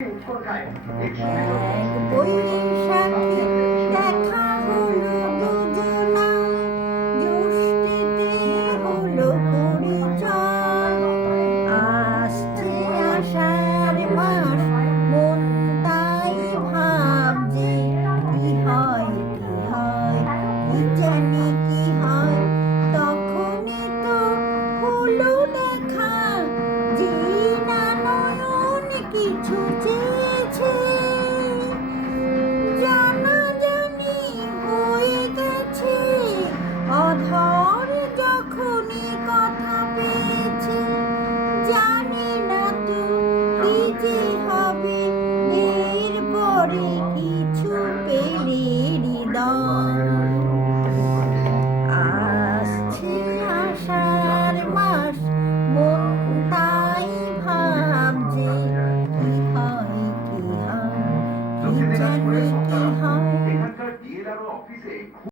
এক বৈশাখী দেখা হলো দুজনার, জ্যৈষ্ঠীতে হলো পরিচয়। আসছে আষাঢ় মাস, মন তাই ভাবছে কি হয় কি হয়, কি জানি কি হয়। তখনই তো হলো দেখা, যে না নয়ন কিছু চেয়েছে। জানাজানি হয়ে গেছে, অধর যখনই কথা পেয়েছে। জানি না তো কি যে হবে, এরপরে কিছু পেলে হৃদয়। আসছে আষাঢ় মাস, মন তাই ভাবছে কি হয় কি হয়, কি জানি কি হয়।